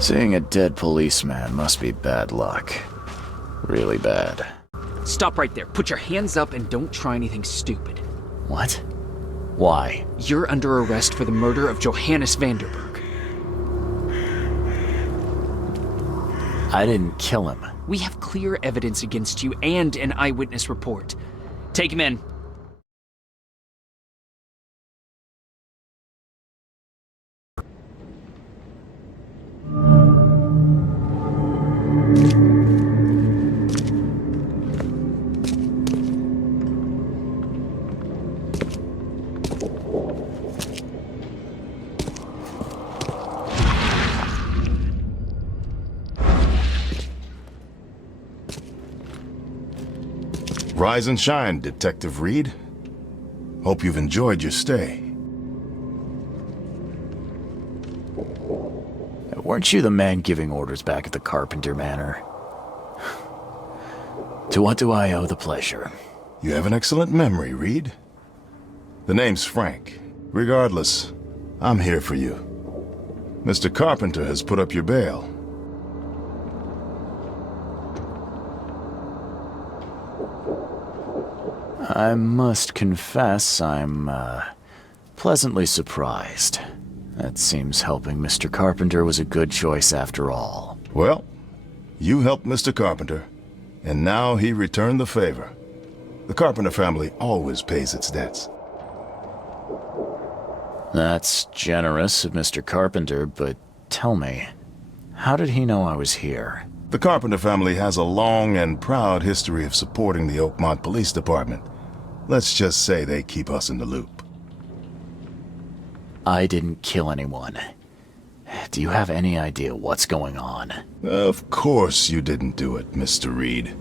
Seeing a dead policeman must be bad luck. Really bad. Stop right there. Put your hands up and don't try anything stupid. What? Why? You're under arrest for the murder of Johannes Vanderberg. I didn't kill him. We have clear evidence against you and an eyewitness report. Take him in. Rise and shine, Detective Reed. Hope you've enjoyed your stay. Weren't you the man giving orders back at the Carpenter Manor? To what do I owe the pleasure? You have an excellent memory, Reed. The name's Frank. Regardless, I'm here for you. Mr. Carpenter has put up your bail. I must confess I'm, pleasantly surprised. That seems helping Mr. Carpenter was a good choice after all. Well, you helped Mr. Carpenter, and now he returned the favor. The Carpenter family always pays its debts. That's generous of Mr. Carpenter, but tell me, how did he know I was here? The Carpenter family has a long and proud history of supporting the Oakmont Police Department. Let's just say they keep us in the loop. I didn't kill anyone. Do you have any idea what's going on? Of course you didn't do it, Mr. Reed.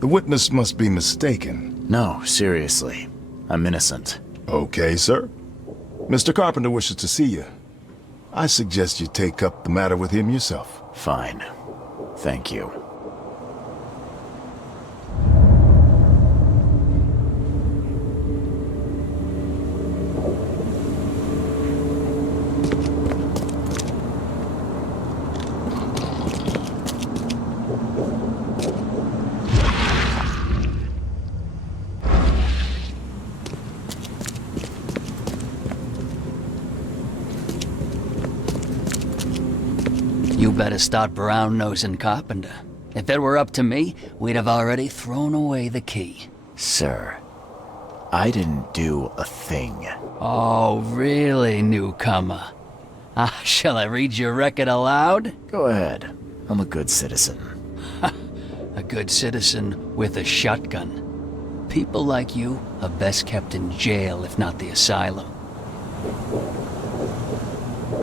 The witness must be mistaken. No, seriously. I'm innocent. Okay, sir. Mr. Carpenter wishes to see you. I suggest you take up the matter with him yourself. Fine. Thank you. You better start brown-nosing Carpenter. If it were up to me, we'd have already thrown away the key. Sir, I didn't do a thing. Oh, really, newcomer? Shall I read your record aloud? Go ahead. I'm a good citizen. A good citizen with a shotgun. People like you are best kept in jail, if not the asylum.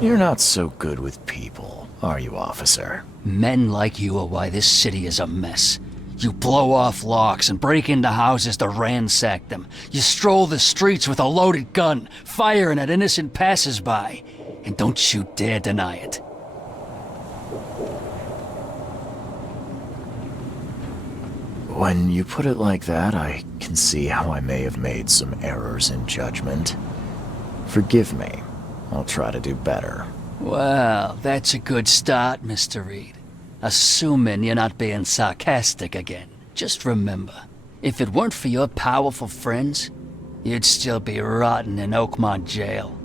You're not so good with people, are you, officer? Men like you are why this city is a mess. You blow off locks and break into houses to ransack them. You stroll the streets with a loaded gun, firing at innocent passers-by. And don't you dare deny it. When you put it like that, I can see how I may have made some errors in judgment. Forgive me. I'll try to do better. Well, that's a good start, Mr. Reed. Assuming you're not being sarcastic again. Just remember, if it weren't for your powerful friends, you'd still be rotting in Oakmont jail.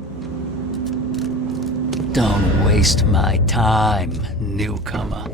Don't waste my time, newcomer.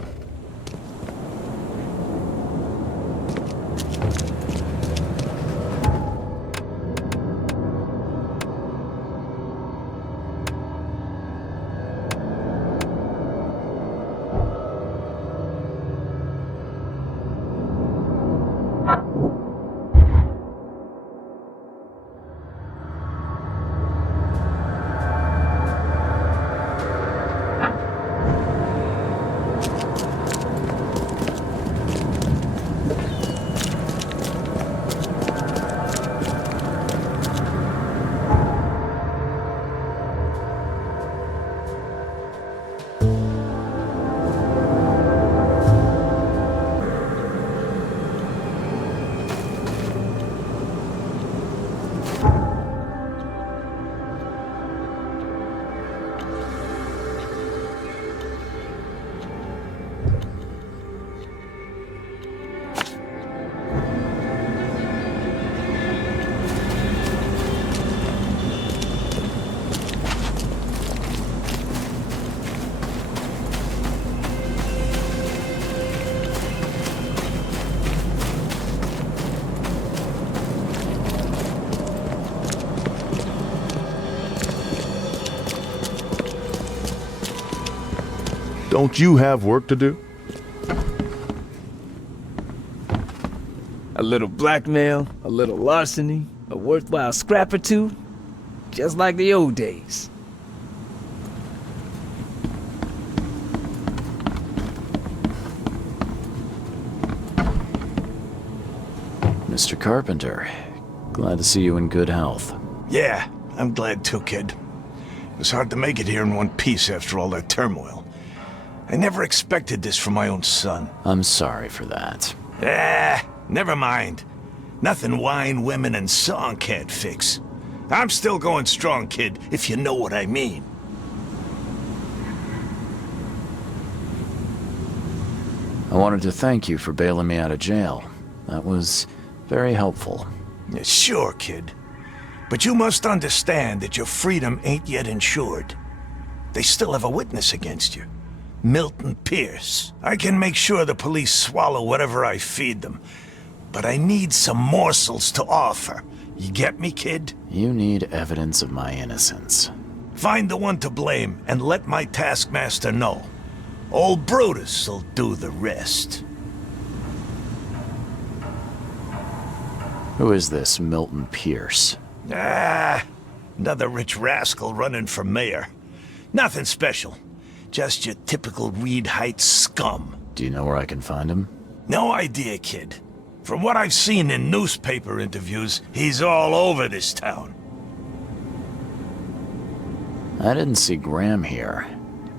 Don't you have work to do? A little blackmail, a little larceny, a worthwhile scrap or two. Just like the old days. Mr. Carpenter, glad to see you in good health. Yeah, I'm glad too, kid. It was hard to make it here in one piece after all that turmoil. I never expected this from my own son. I'm sorry for that. Never mind. Nothing wine, women, and song can't fix. I'm still going strong, kid, if you know what I mean. I wanted to thank you for bailing me out of jail. That was very helpful. Yeah, sure, kid. But you must understand that your freedom ain't yet insured. They still have a witness against you. Milton Pierce. I can make sure the police swallow whatever I feed them. But I need some morsels to offer. You get me, kid? You need evidence of my innocence. Find the one to blame and let my taskmaster know. Old Brutus will do the rest. Who is this Milton Pierce? Another rich rascal running for mayor. Nothing special. Just your typical Reed Heights scum. Do you know where I can find him? No idea, kid. From what I've seen in newspaper interviews, he's all over this town. I didn't see Graham here.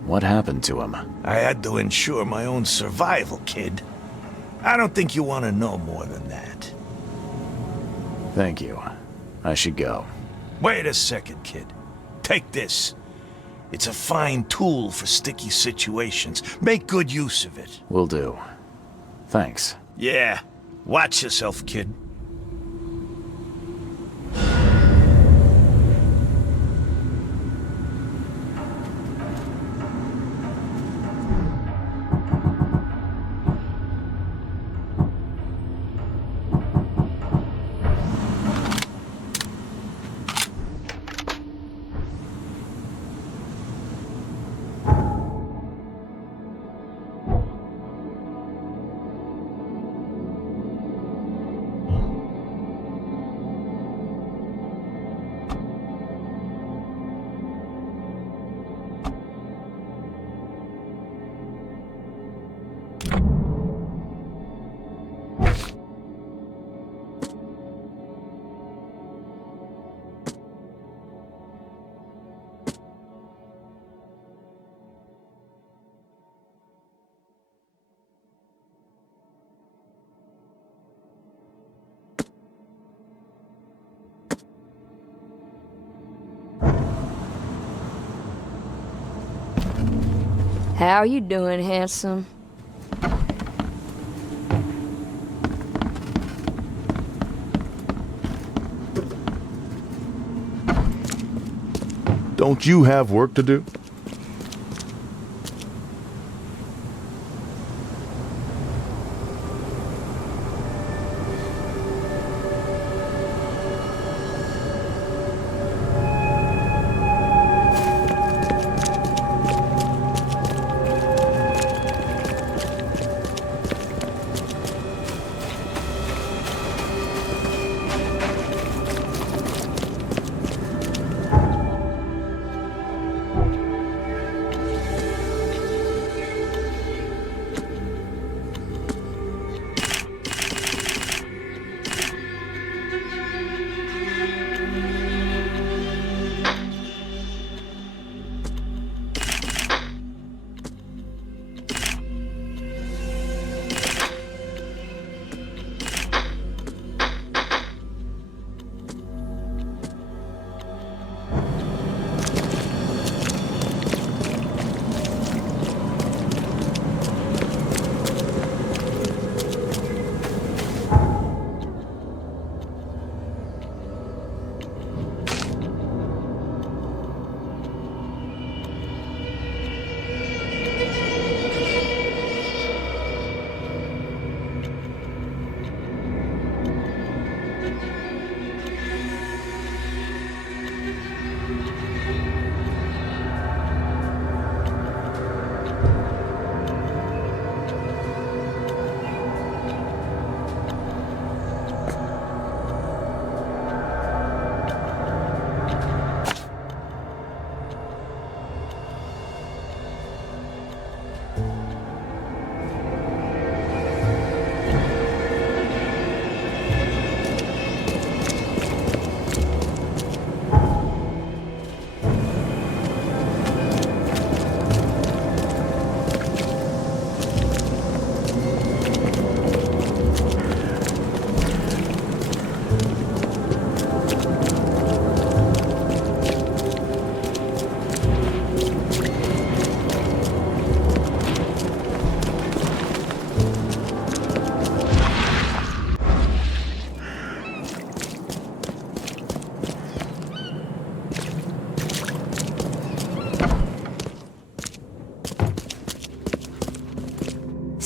What happened to him? I had to ensure my own survival, kid. I don't think you want to know more than that. Thank you. I should go. Wait a second, kid. Take this. It's a fine tool for sticky situations. Make good use of it. Will do. Thanks. Yeah. Watch yourself, kid. How you doing, handsome? Don't you have work to do?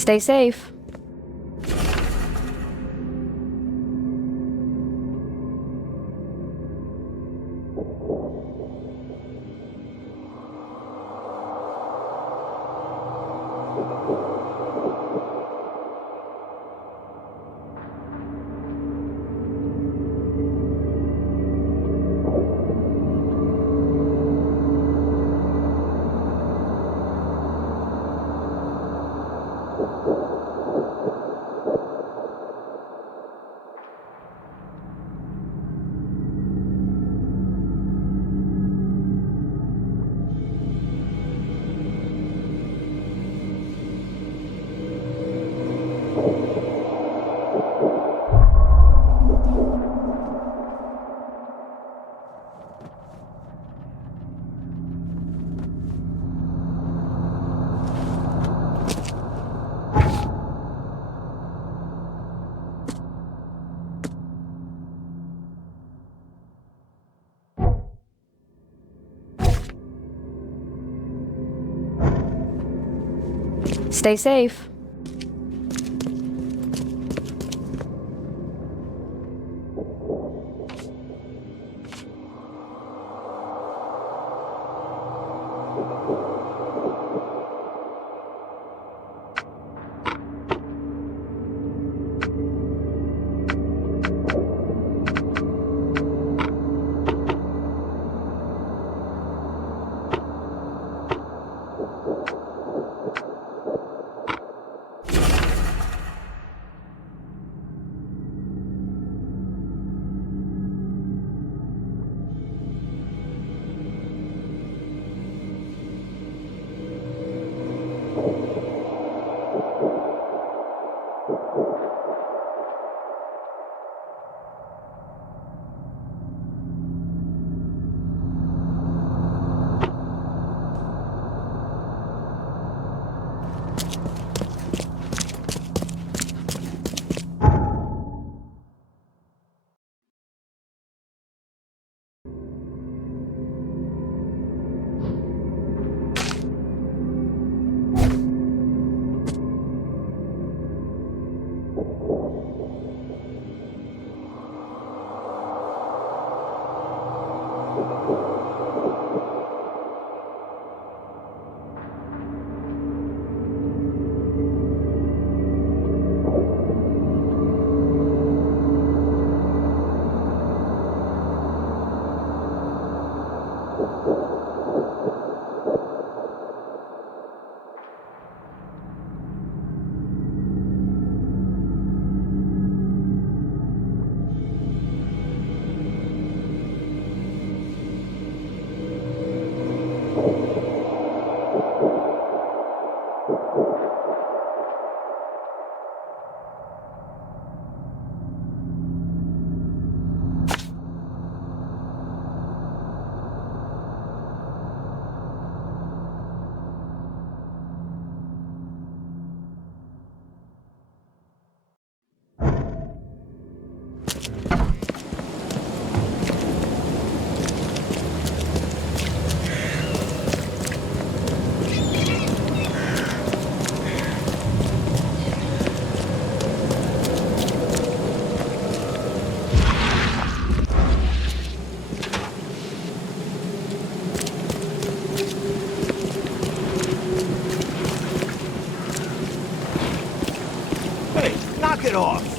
Stay safe. Stay safe. Knock it off!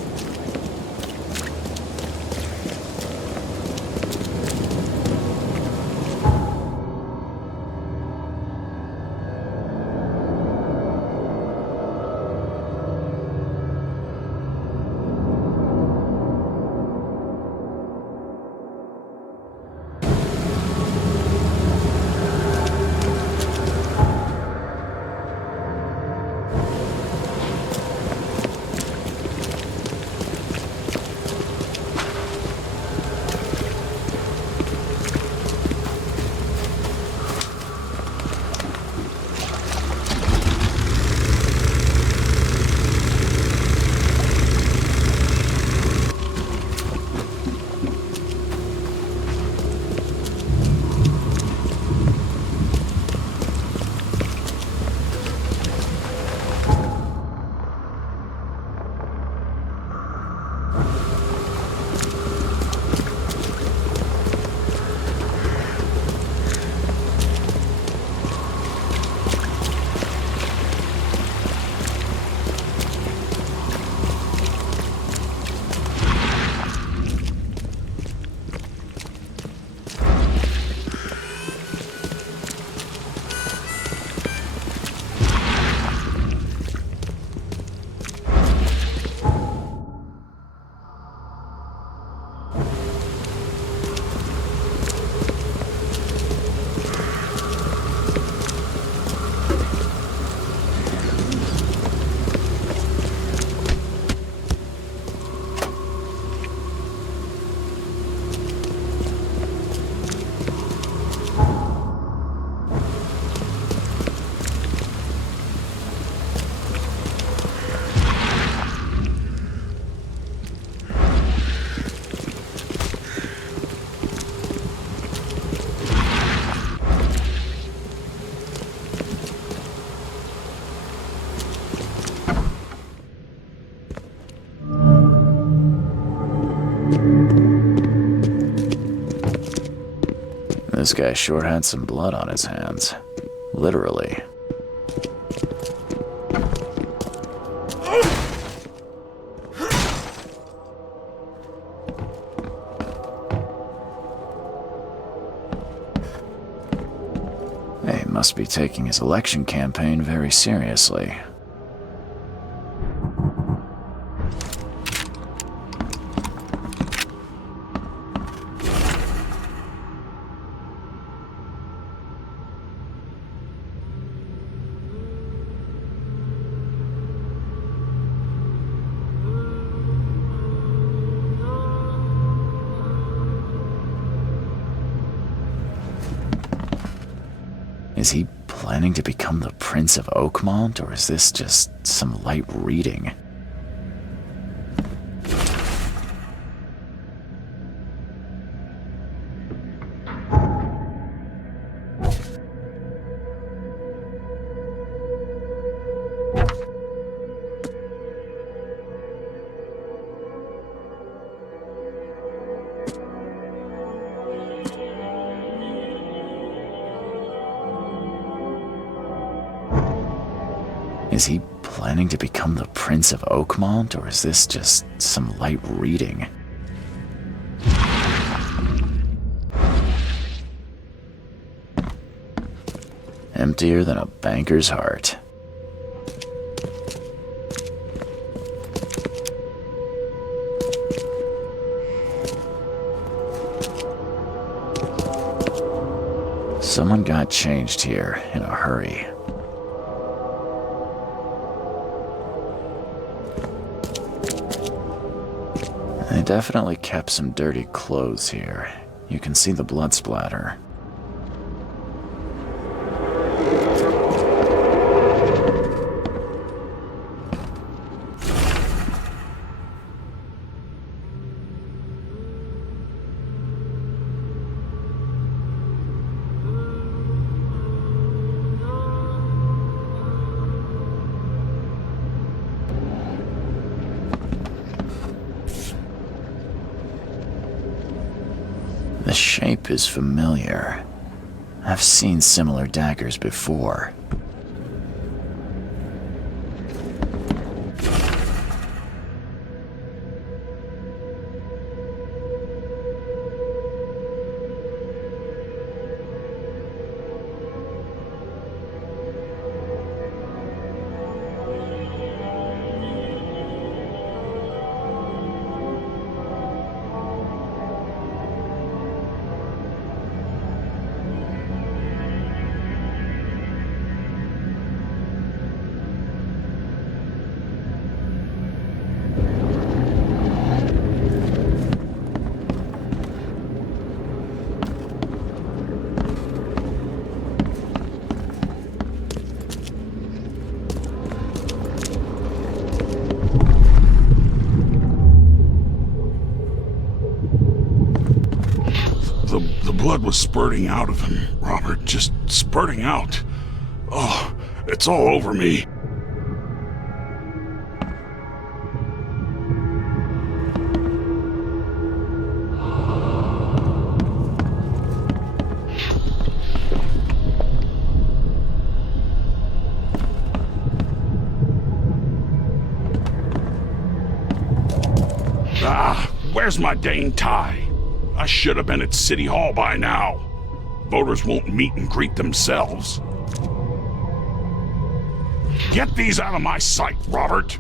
This guy sure had some blood on his hands. Literally. He must be taking his election campaign very seriously. Is he planning to become the Prince of Oakmont, or is this just some light reading? Is he planning to become the Prince of Oakmont, or is this just some light reading? Emptier than a banker's heart. Someone got changed here in a hurry. They definitely kept some dirty clothes here. You can see the blood splatter. The shape is familiar. I've seen similar daggers before. The blood was spurting out of him, Robert, just spurting out. Oh, it's all over me. Ah, where's my dang tie? I should have been at City Hall by now. Voters won't meet and greet themselves. Get these out of my sight, Robert.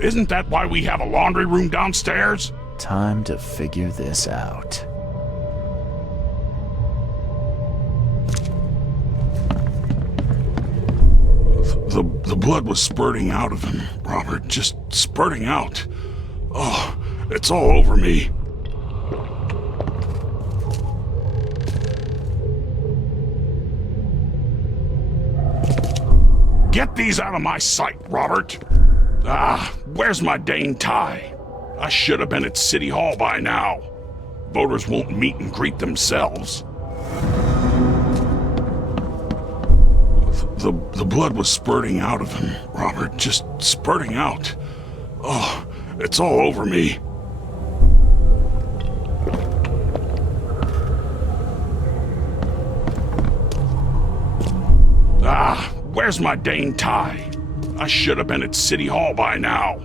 Isn't that why we have a laundry room downstairs? Time to figure this out. The blood was spurting out of him, Robert, just spurting out. Oh, it's all over me. Get these out of my sight, Robert. Ah, where's my dang tie? I should have been at City Hall by now. Voters won't meet and greet themselves. The blood was spurting out of him, Robert, just spurting out. Oh, it's all over me. where's my dang tie? I should have been at City Hall by now.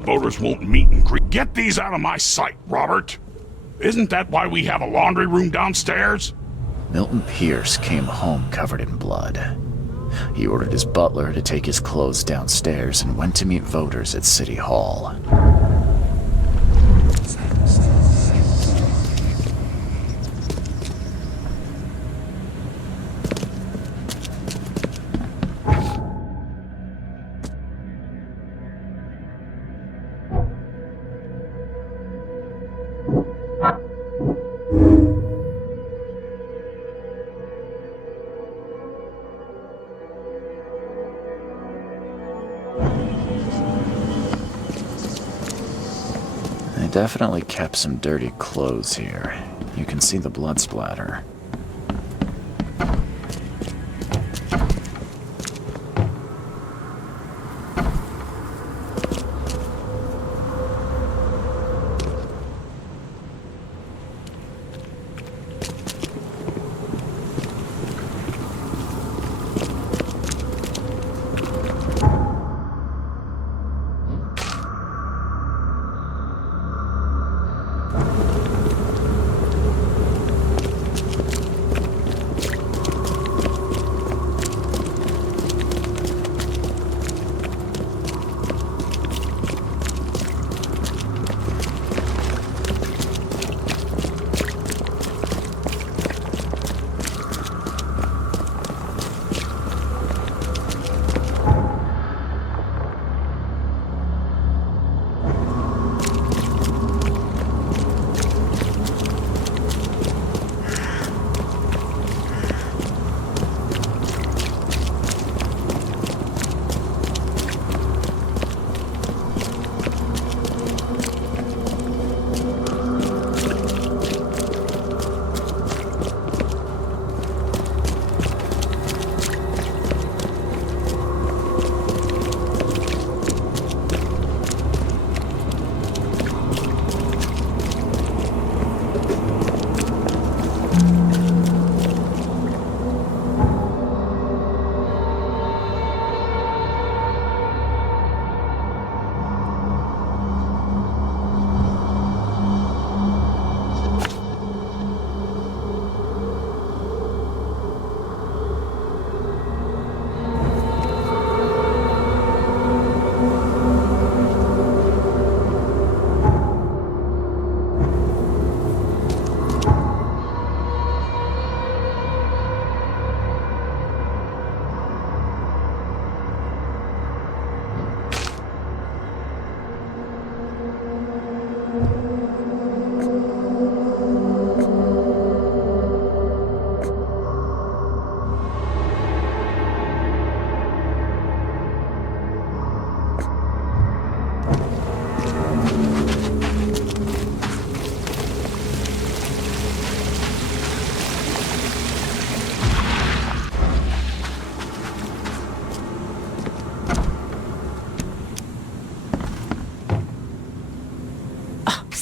Voters won't meet and greet. Get these out of my sight, Robert. Isn't that why we have a laundry room downstairs? Milton Pierce came home covered in blood. He ordered his butler to take his clothes downstairs and went to meet voters at City Hall. They definitely kept some dirty clothes here. You can see the blood splatter.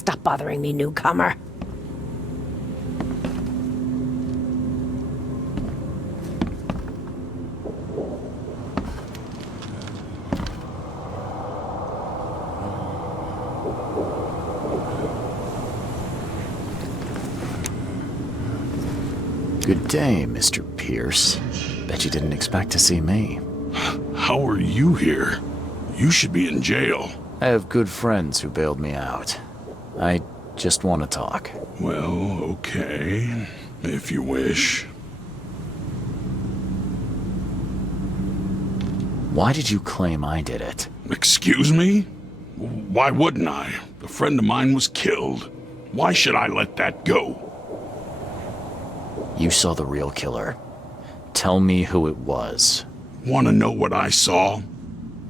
Stop bothering me, newcomer. Good day, Mr. Pierce. Bet you didn't expect to see me. How are you here? You should be in jail. I have good friends who bailed me out. I just want to talk. Well, okay, if you wish. Why did you claim I did it? Excuse me? Why wouldn't I? A friend of mine was killed. Why should I let that go? You saw the real killer. Tell me who it was. Want to know what I saw?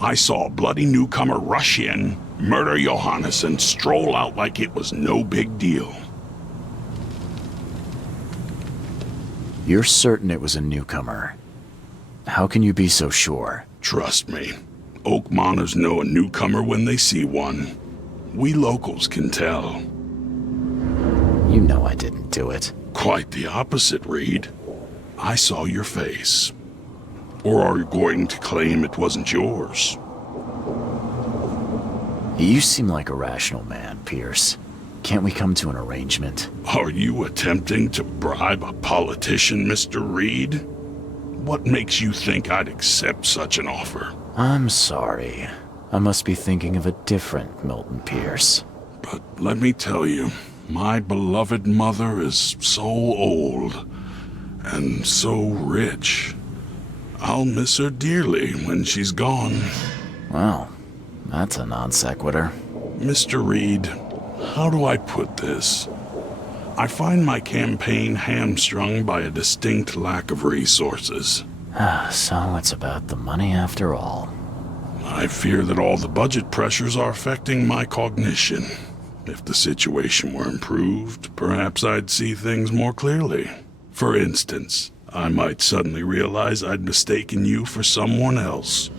I saw a bloody newcomer rush in, murder Johannes, and stroll out like it was no big deal. You're certain it was a newcomer. How can you be so sure? Trust me, Oakmonters know a newcomer when they see one. We locals can tell. You know I didn't do it. Quite the opposite, Reed. I saw your face. Or are you going to claim it wasn't yours? You seem like a rational man, Pierce. Can't we come to an arrangement? Are you attempting to bribe a politician, Mr. Reed? What makes you think I'd accept such an offer? I'm sorry. I must be thinking of a different Milton Pierce. But let me tell you, my beloved mother is so old and so rich. I'll miss her dearly when she's gone. Well, that's a non sequitur. Mr. Reed, how do I put this? I find my campaign hamstrung by a distinct lack of resources. So it's about the money after all. I fear that all the budget pressures are affecting my cognition. If the situation were improved, perhaps I'd see things more clearly. For instance, I might suddenly realize I'd mistaken you for someone else.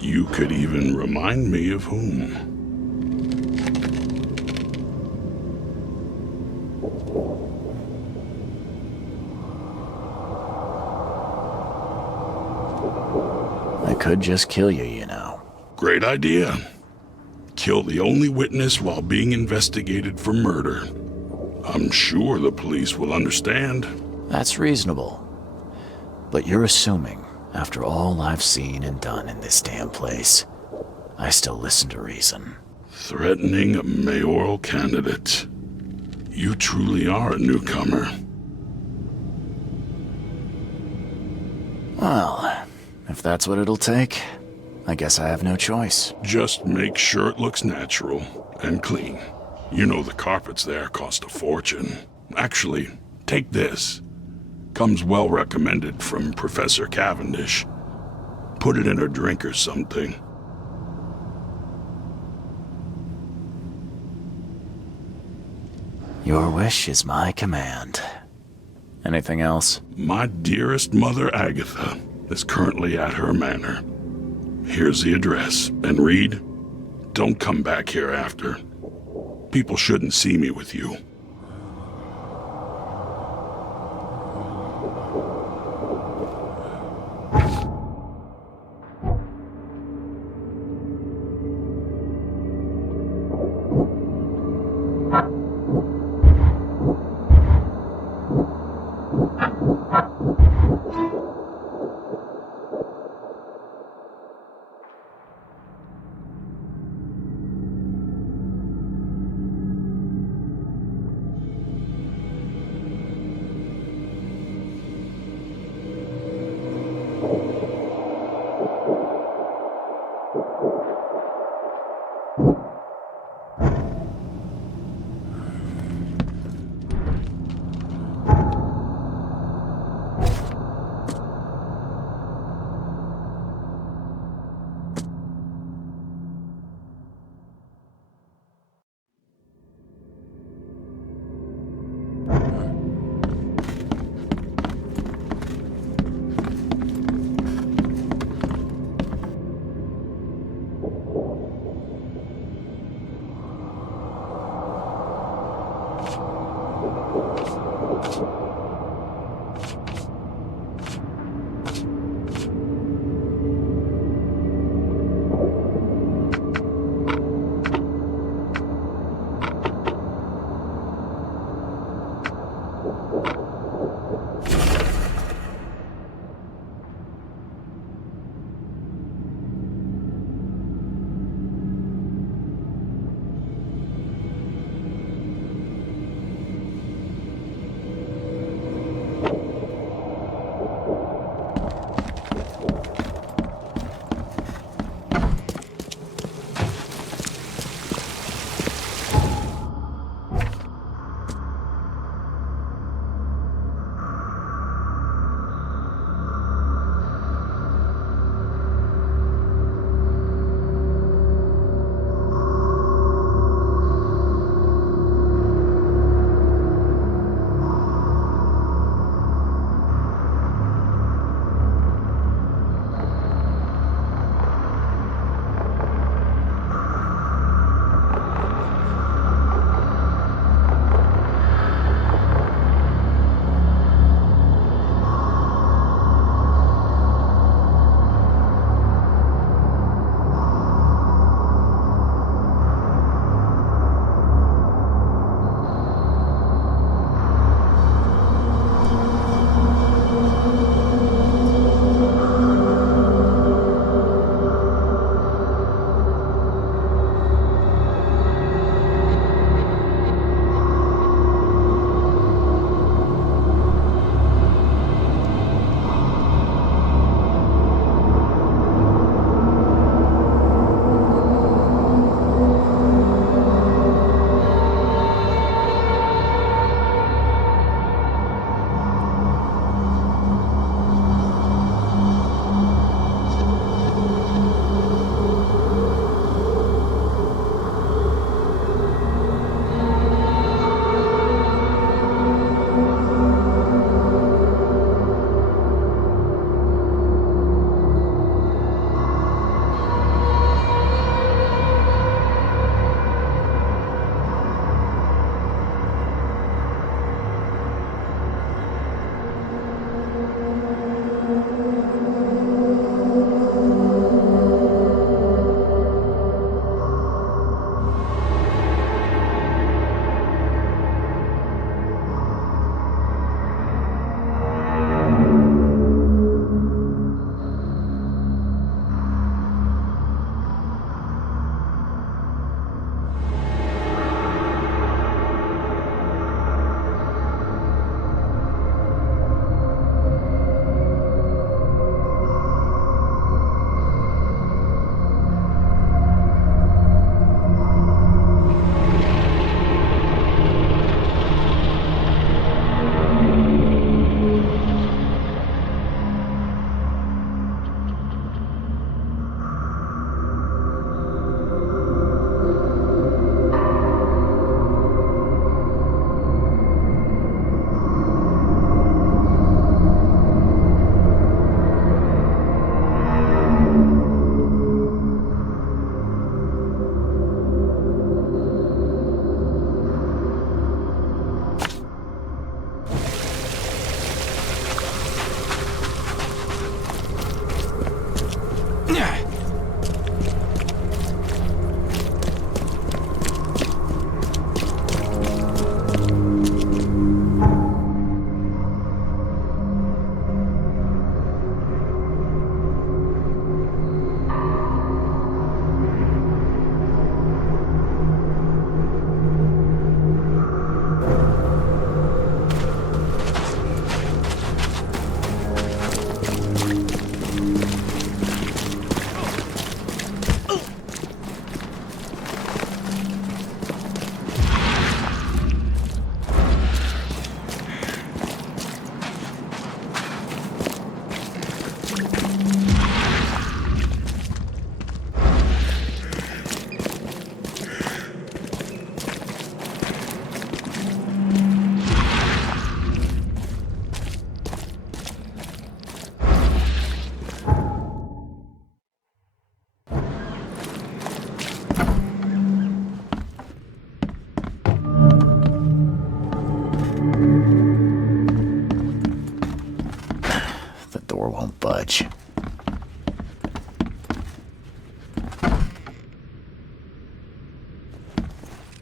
You could even remind me of whom. I could just kill you, you know. Great idea. Kill the only witness while being investigated for murder. I'm sure the police will understand. That's reasonable. But you're assuming, after all I've seen and done in this damn place, I still listen to reason. Threatening a mayoral candidate. You truly are a newcomer. Well, if that's what it'll take, I guess I have no choice. Just make sure it looks natural and clean. You know the carpets there cost a fortune. Actually, take this. Comes well recommended from Professor Cavendish. Put it in her drink or something. Your wish is my command. Anything else? My dearest mother, Agatha, is currently at her manor. Here's the address. And Reed, don't come back here after. People shouldn't see me with you.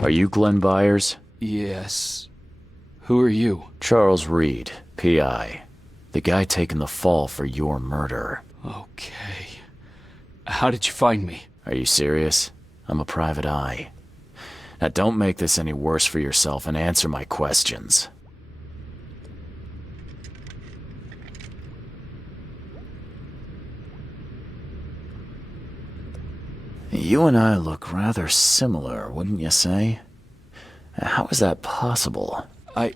Are you Glenn Byers? Yes. Who are you? Charles Reed, P.I. The guy taking the fall for your murder. Okay. How did you find me? Are you serious? I'm a private eye. Now don't make this any worse for yourself and answer my questions. You and I look rather similar, wouldn't you say? How is that possible? I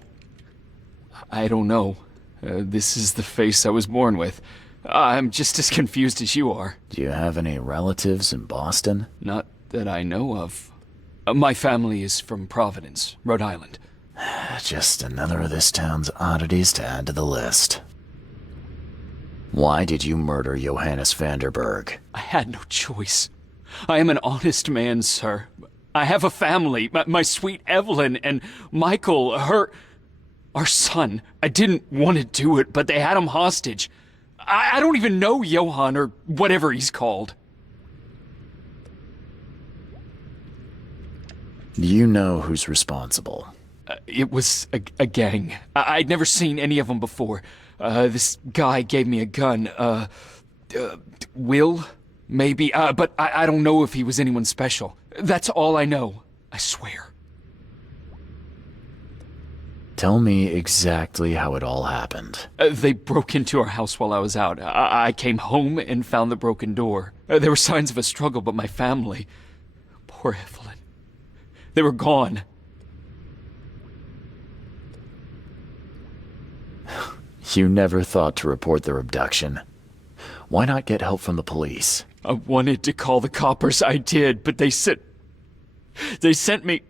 don't know. This is the face I was born with. I'm just as confused as you are. Do you have any relatives in Boston? Not that I know of. My family is from Providence, Rhode Island. Just another of this town's oddities to add to the list. Why did you murder Johannes Vanderberg? I had no choice. I am an honest man, sir. I have a family. My sweet Evelyn and Michael, our son. I didn't want to do it, but they had him hostage. I don't even know Johann or whatever he's called. Do you know who's responsible? It was a gang. I'd never seen any of them before. This guy gave me a gun. Will? Maybe. But I don't know if he was anyone special. That's all I know. I swear. Tell me exactly how it all happened. They broke into our house while I was out. I came home and found the broken door. There were signs of a struggle, but my family... Poor Evelyn. They were gone. You never thought to report their abduction. Why not get help from the police? I wanted to call the coppers. I did, but they sent me...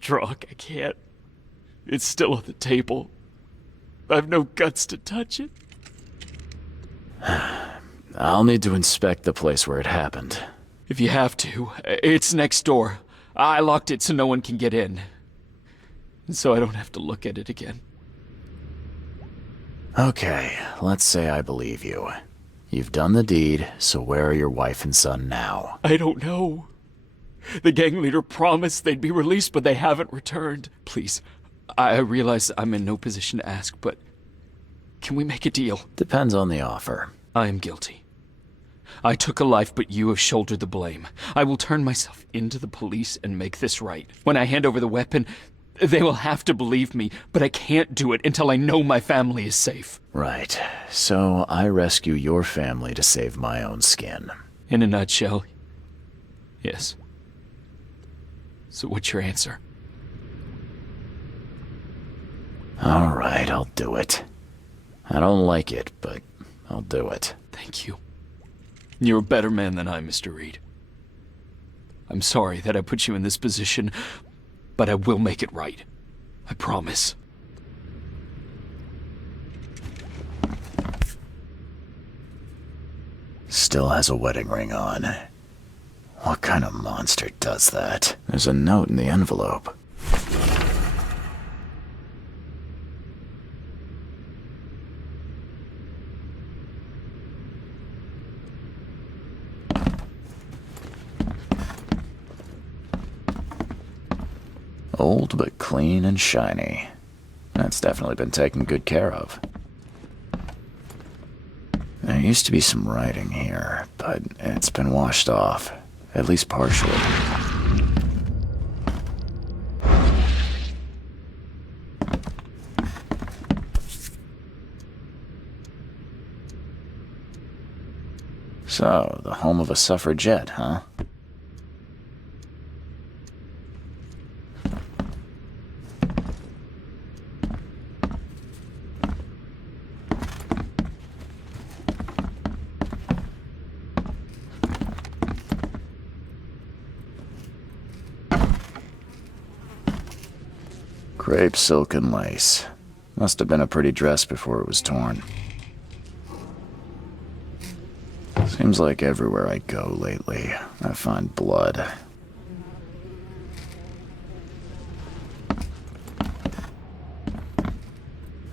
Drunk, I can't. It's still on the table. I've no guts to touch it. I'll need to inspect the place where it happened. If you have to, it's next door. I locked it so no one can get in. So I don't have to look at it again. Okay, let's say I believe you. You've done the deed, so where are your wife and son now? I don't know. The gang leader promised they'd be released, but they haven't returned. Please, I realize I'm in no position to ask, but can we make a deal? Depends on the offer. I am guilty. I took a life, but you have shouldered the blame. I will turn myself into the police and make this right. When I hand over the weapon, they will have to believe me, but I can't do it until I know my family is safe. Right. So I rescue your family to save my own skin. In a nutshell, yes. So what's your answer? All right, I'll do it. I don't like it, but I'll do it. Thank you. You're a better man than I, Mr. Reed. I'm sorry that I put you in this position, but I will make it right. I promise. Still has a wedding ring on. What kind of monster does that? There's a note in the envelope. Old but clean and shiny. That's definitely been taken good care of. There used to be some writing here, but it's been washed off, at least partially. So, the home of a suffragette, huh? Crepe silk and lace. Must have been a pretty dress before it was torn. Seems like everywhere I go lately, I find blood.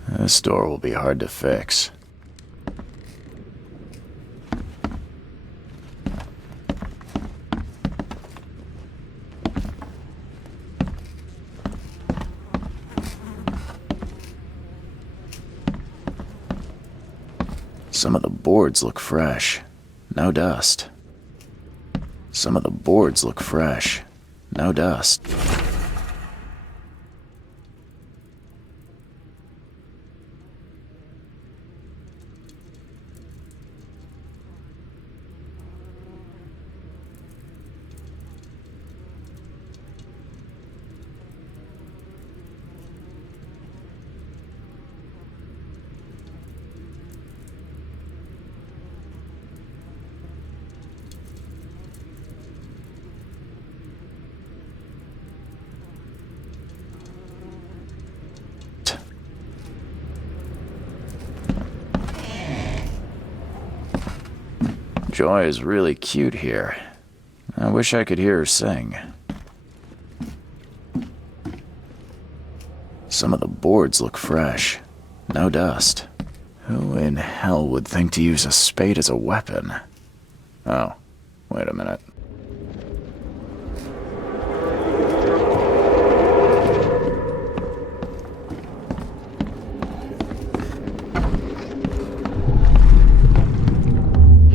This door will be hard to fix. Some of the boards look fresh. No dust. Some of the boards look fresh. No dust. Joy is really cute here. I wish I could hear her sing. Some of the boards look fresh. No dust. Who in hell would think to use a spade as a weapon? Oh, wait a minute.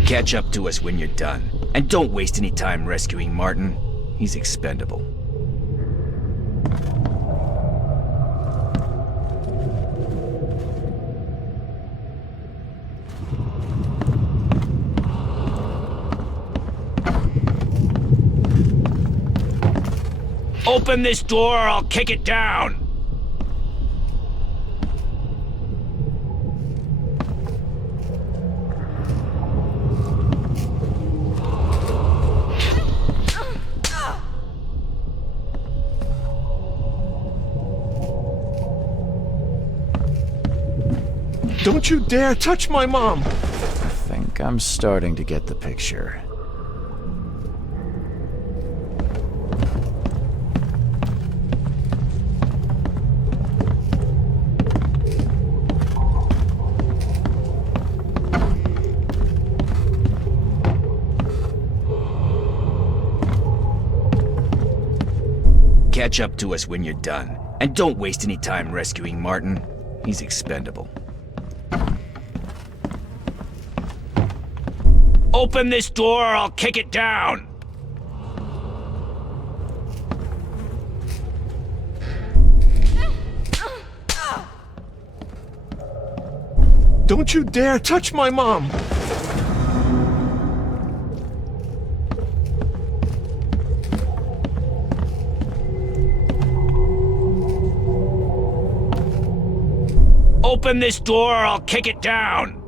Catch up to us when you're done. And don't waste any time rescuing Martin. He's expendable. Open this door or I'll kick it down! Don't you dare touch my mom! I think I'm starting to get the picture. Catch up to us when you're done. And don't waste any time rescuing Martin. He's expendable. Open this door or I'll kick it down! Don't you dare touch my mom! Open this door or I'll kick it down!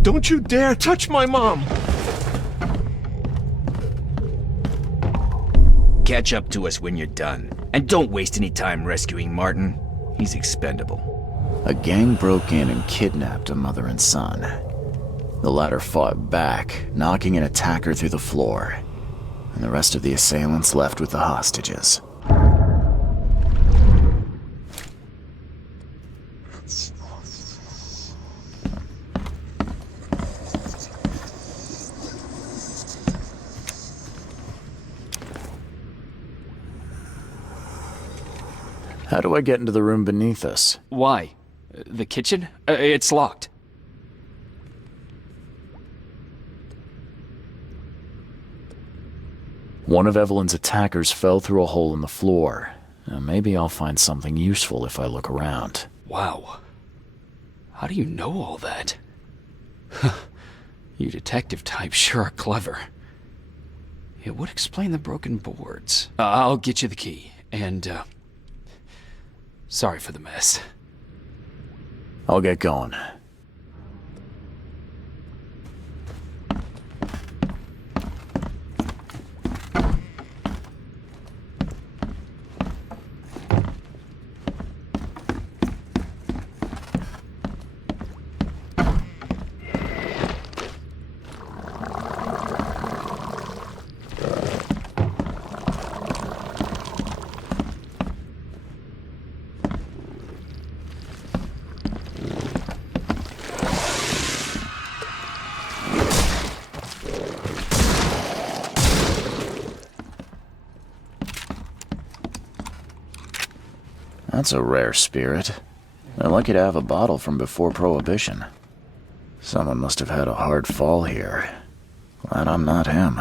Don't you dare touch my mom! Catch up to us when you're done. And don't waste any time rescuing Martin. He's expendable. A gang broke in and kidnapped a mother and son. The latter fought back, knocking an attacker through the floor, and the rest of the assailants left with the hostages. How do I get into the room beneath us? Why? The kitchen? It's locked. One of Evelyn's attackers fell through a hole in the floor. Now, maybe I'll find something useful if I look around. Wow. How do you know all that? You detective types sure are clever. It would explain the broken boards. I'll get you the key, and, sorry for the mess. I'll get going. That's a rare spirit. They're lucky to have a bottle from before Prohibition. Someone must have had a hard fall here. Glad I'm not him.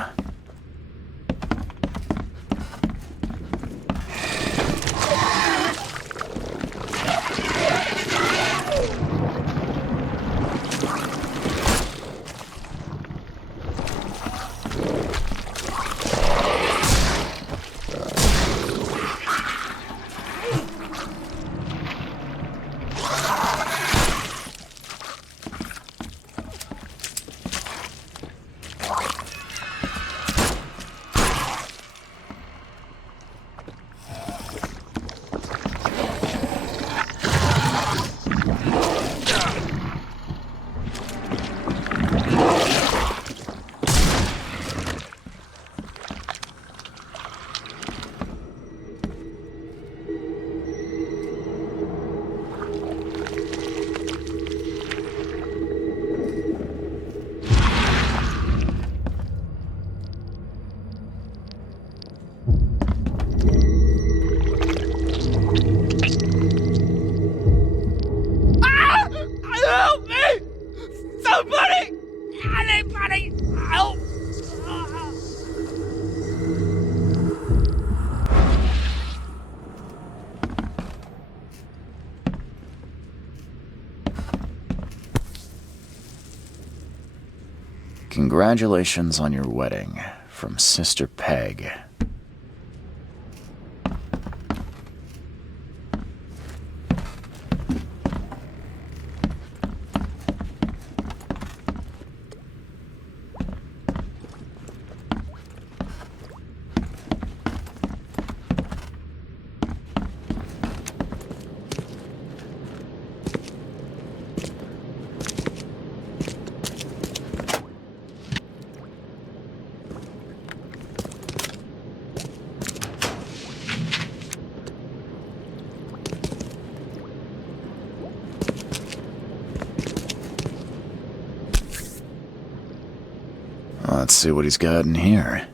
Help me! Somebody! Anybody! Help! Congratulations on your wedding, from Sister Peg. Let's see what he's got in here.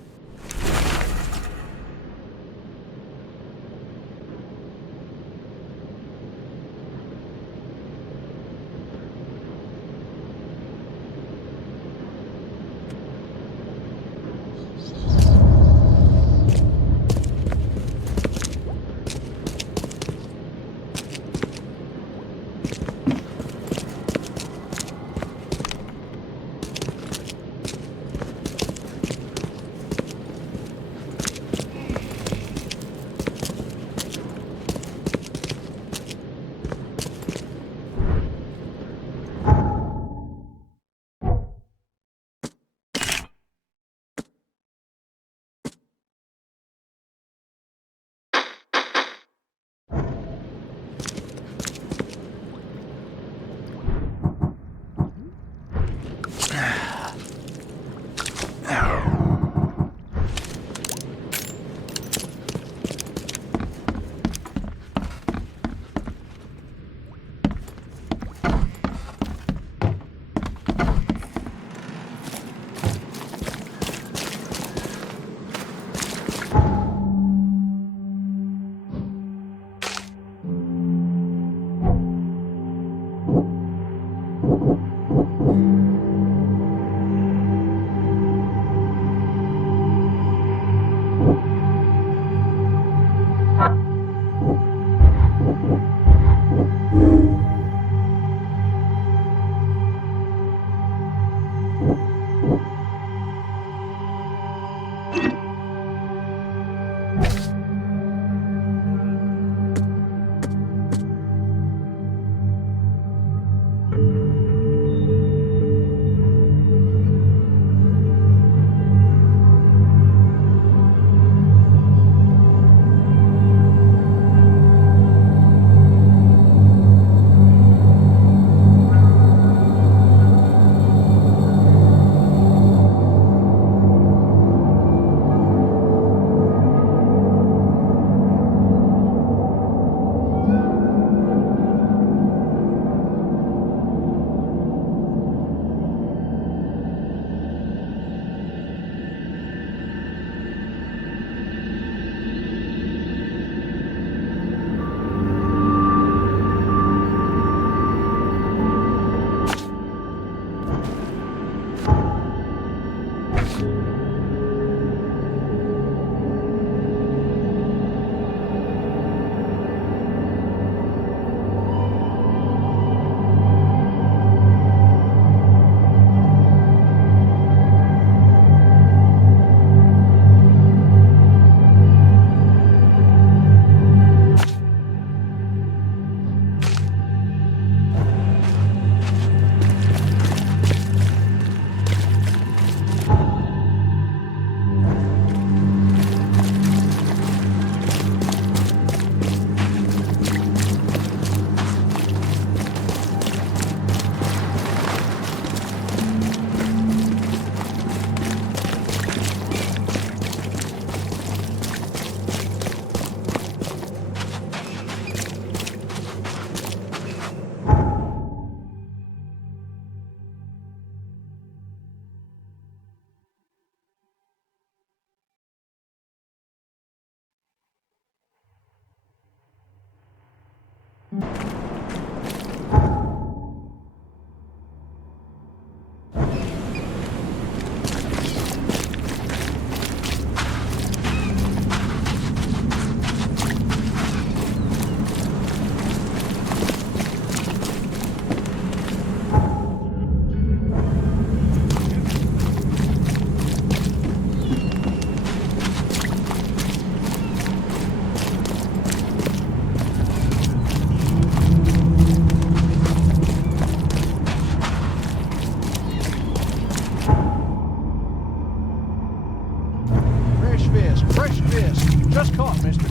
Fresh fish. Just caught, mister.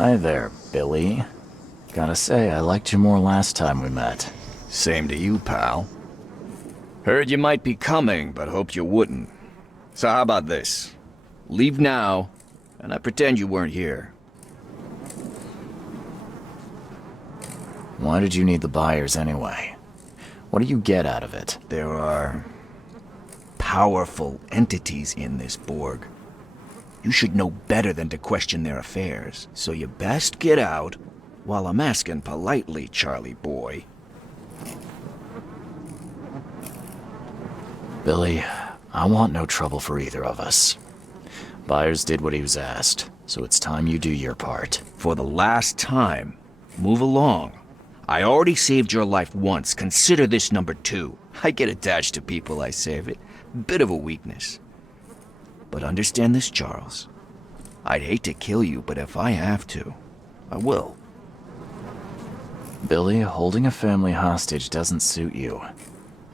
Hi there, Billy. Gotta say, I liked you more last time we met. Same to you, pal. Heard you might be coming, but hoped you wouldn't. So how about this? Leave now, and I pretend you weren't here. Why did you need the buyers anyway? What do you get out of it? There are powerful entities in this Borg. You should know better than to question their affairs, so you best get out while I'm asking politely, Charlie boy. Billy, I want no trouble for either of us. Byers did what he was asked, so it's time you do your part. For the last time, move along. I already saved your life once. Consider this number 2. I get attached to people I save. It. Bit of a weakness. But understand this, Charles. I'd hate to kill you, but if I have to, I will. Billy, holding a family hostage doesn't suit you.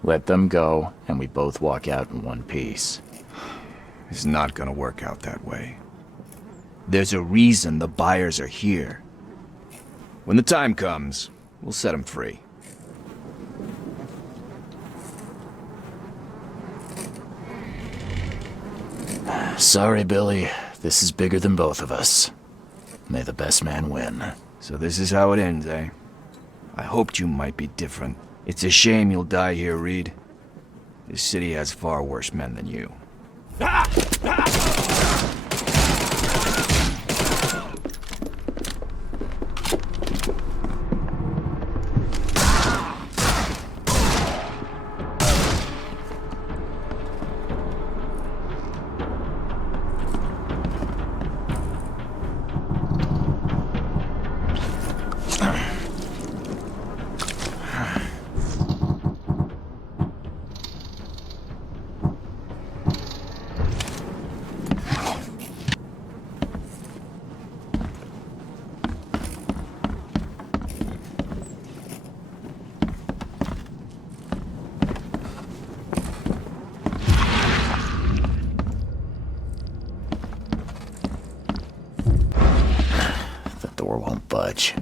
Let them go, and we both walk out in one piece. It's not gonna work out that way. There's a reason the buyers are here. When the time comes, we'll set them free. Sorry, Billy. This is bigger than both of us. May the best man win. So this is how it ends, eh? I hoped you might be different. It's a shame you'll die here, Reed. This city has far worse men than you. edge.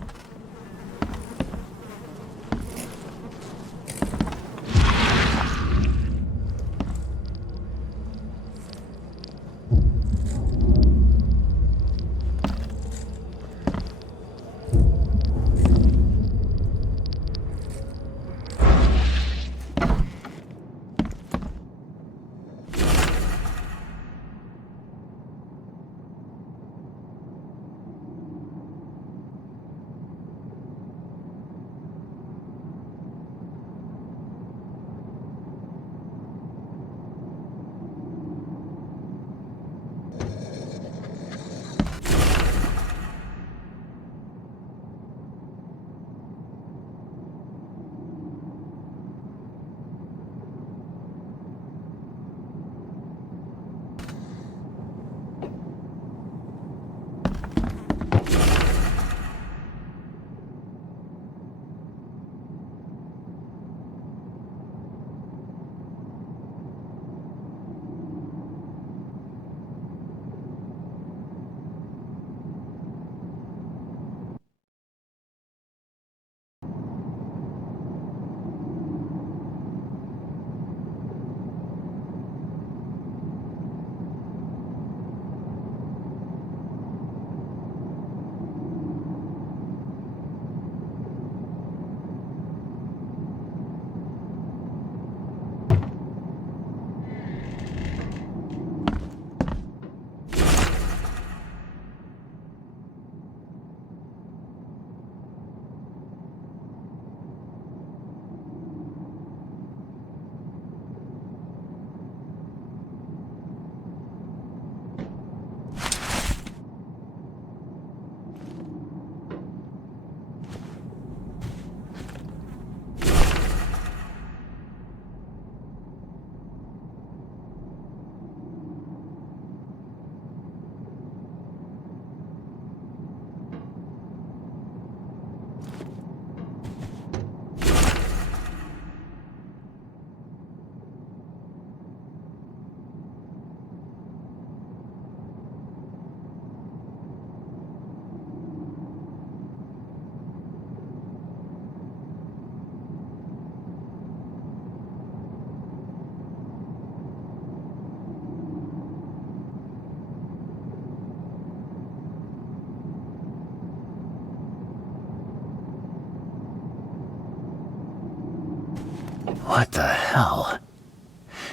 What the hell?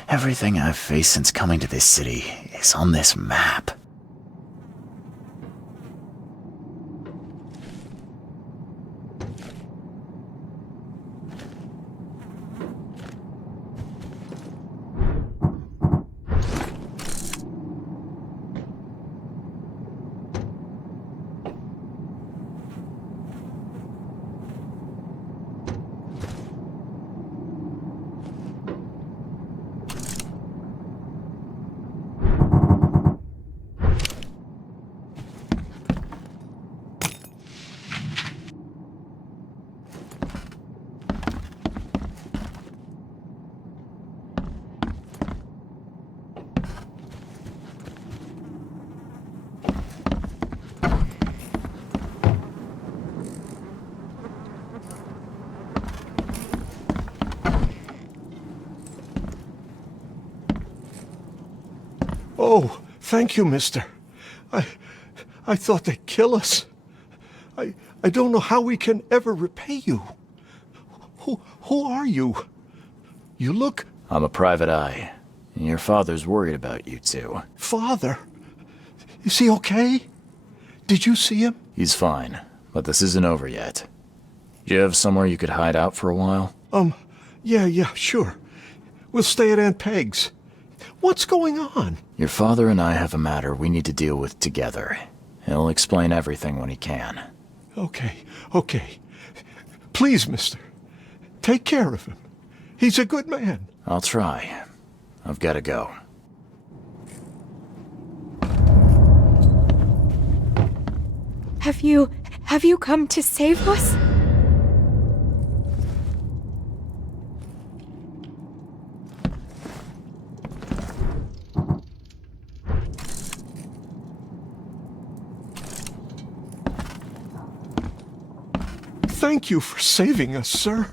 Everything I've faced since coming to this city is on this map. Oh, thank you, mister. I thought they'd kill us. I don't know how we can ever repay you. Who are you? You look... I'm a private eye. Your father's worried about you two. Father? Is he okay? Did you see him? He's fine, but this isn't over yet. Do you have somewhere you could hide out for a while? Yeah, sure. We'll stay at Aunt Peg's. What's going on? Your father and I have a matter we need to deal with together. He'll explain everything when he can. Okay. Please, mister. Take care of him. He's a good man. I'll try. I've got to go. Have you come to save us? Thank you for saving us, sir.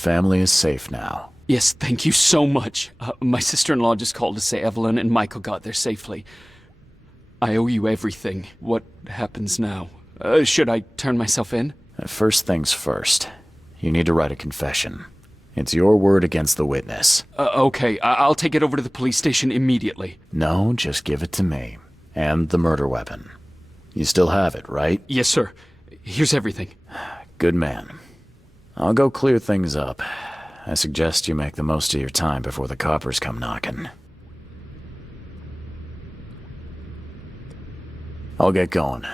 family is safe now. Yes, thank you so much. My sister-in-law just called to say Evelyn and Michael got there safely. I owe you everything. What happens now? Should I turn myself in? First things first. You need to write a confession. It's your word against the witness. Okay, I'll take it over to the police station immediately. No, just give it to me. And the murder weapon. You still have it, right? Yes, sir. Here's everything. Good man. I'll go clear things up. I suggest you make the most of your time before the coppers come knocking. I'll get going.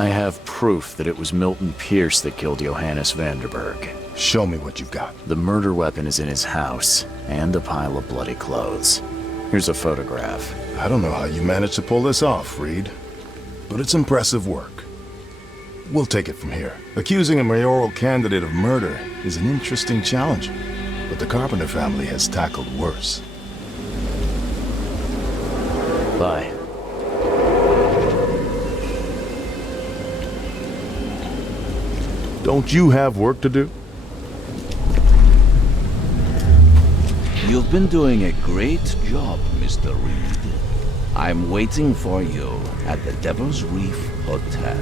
I have proof that it was Milton Pierce that killed Johannes Vanderberg. Show me what you've got. The murder weapon is in his house, and a pile of bloody clothes. Here's a photograph. I don't know how you managed to pull this off, Reed, but it's impressive work. We'll take it from here. Accusing a mayoral candidate of murder is an interesting challenge, but the Carpenter family has tackled worse. Bye. Don't you have work to do? You've been doing a great job, Mr. Reed. I'm waiting for you at the Devil's Reef Hotel.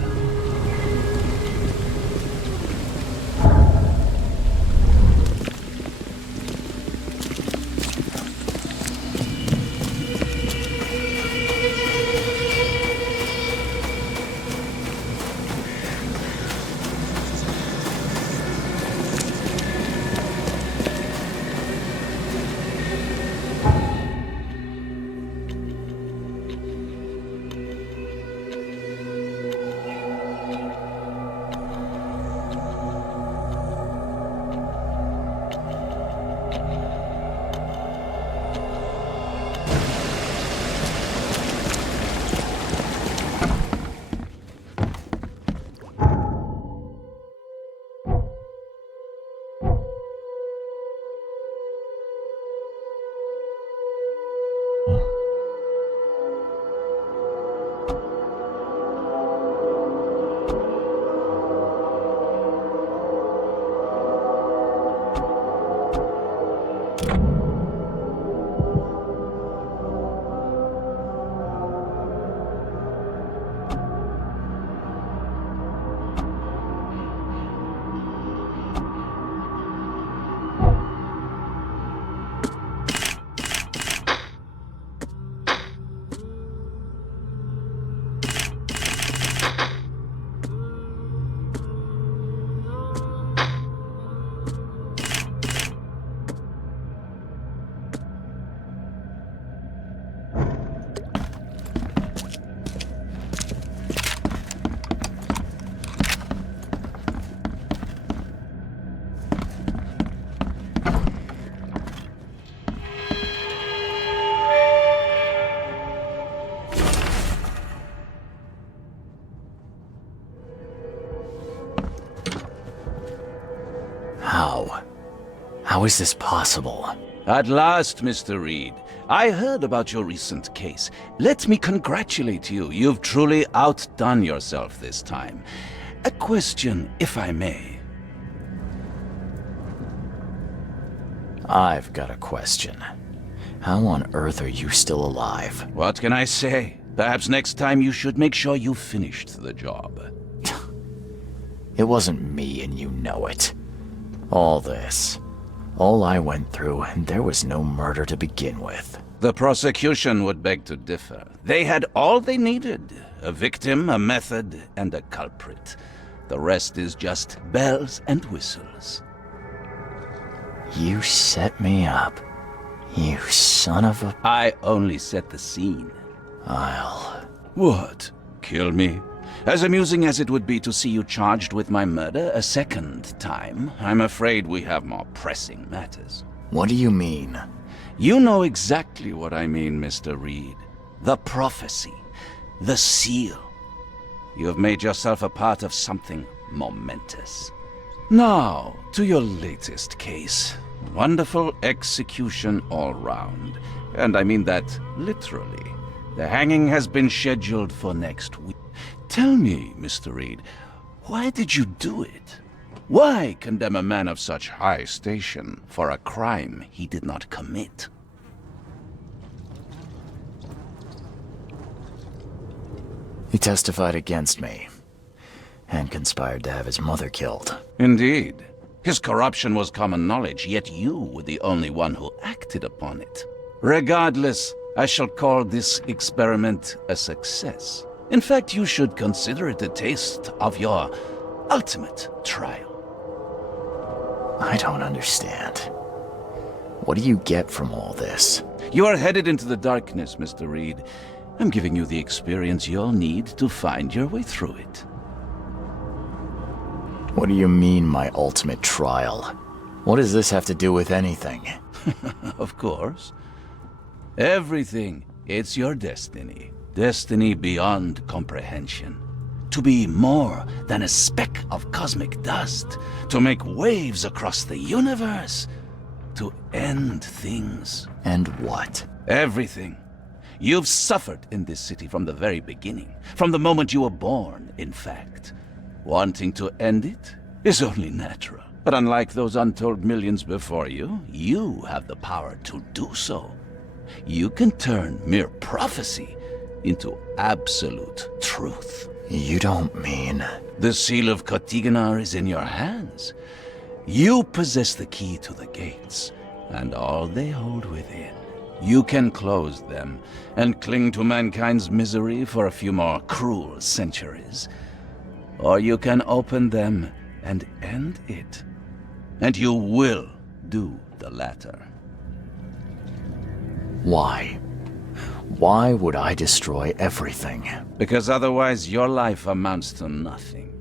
How is this possible? At last, Mr. Reed. I heard about your recent case. Let me congratulate you. You've truly outdone yourself this time. A question, if I may. I've got a question. How on earth are you still alive? What can I say? Perhaps next time you should make sure you finished the job. It wasn't me, and you know it. All this. All I went through, and there was no murder to begin with. The prosecution would beg to differ. They had all they needed. A victim, a method, and a culprit. The rest is just bells and whistles. You set me up. You son of a... I only set the scene. I'll... What? Kill me? As amusing as it would be to see you charged with my murder a second time, I'm afraid we have more pressing matters. What do you mean? You know exactly what I mean, Mr. Reed. The prophecy. The seal. You have made yourself a part of something momentous. Now, to your latest case. Wonderful execution all round. And I mean that literally. The hanging has been scheduled for next week. Tell me, Mr. Reed, why did you do it? Why condemn a man of such high station for a crime he did not commit? He testified against me, and conspired to have his mother killed. Indeed. His corruption was common knowledge, yet you were the only one who acted upon it. Regardless, I shall call this experiment a success. In fact, you should consider it a taste of your ultimate trial. I don't understand. What do you get from all this? You are headed into the darkness, Mr. Reed. I'm giving you the experience you'll need to find your way through it. What do you mean, my ultimate trial? What does this have to do with anything? Of course. Everything. It's your destiny. Destiny beyond comprehension. To be more than a speck of cosmic dust. To make waves across the universe. To end things. And what? Everything. You've suffered in this city from the very beginning. From the moment you were born, in fact. Wanting to end it is only natural. But unlike those untold millions before you, you have the power to do so. You can turn mere prophecy into absolute truth. You don't mean... The seal of Cthulhu is in your hands. You possess the key to the gates, and all they hold within. You can close them and cling to mankind's misery for a few more cruel centuries. Or you can open them and end it. And you will do the latter. Why? Why would I destroy everything? Because otherwise your life amounts to nothing.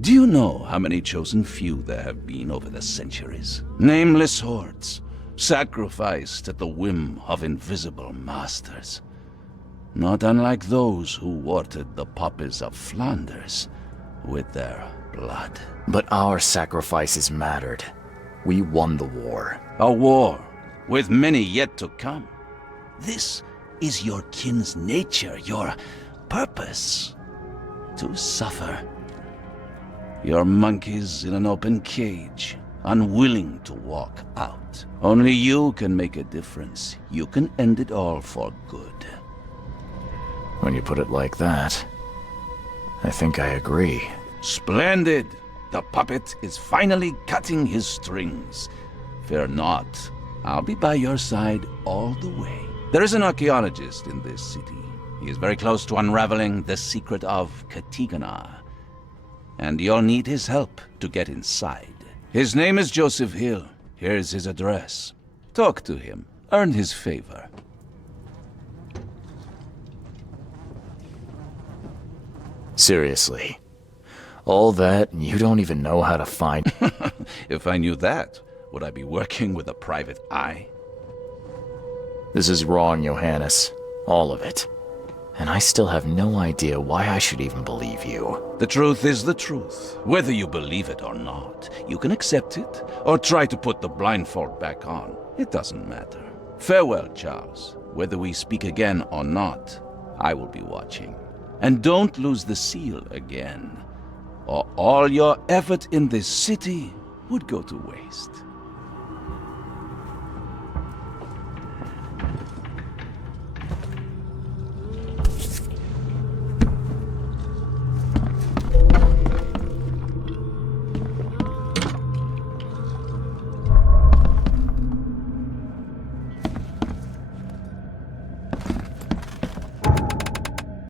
Do you know how many chosen few there have been over the centuries? Nameless hordes, sacrificed at the whim of invisible masters. Not unlike those who watered the poppies of Flanders with their blood. But our sacrifices mattered. We won the war. A war, with many yet to come. This is your kin's nature, your purpose. To suffer. You're monkeys in an open cage, unwilling to walk out. Only you can make a difference. You can end it all for good. When you put it like that, I think I agree. Splendid! The puppet is finally cutting his strings. Fear not. I'll be by your side all the way. There is an archaeologist in this city. He is very close to unraveling the secret of Cthulhu. And you'll need his help to get inside. His name is Joseph Hill. Here's his address. Talk to him. Earn his favor. Seriously. All that, and you don't even know how to find... If I knew that, would I be working with a private eye? This is wrong, Johannes. All of it. And I still have no idea why I should even believe you. The truth is the truth. Whether you believe it or not, you can accept it, or try to put the blindfold back on. It doesn't matter. Farewell, Charles. Whether we speak again or not, I will be watching. And don't lose the seal again, or all your effort in this city would go to waste.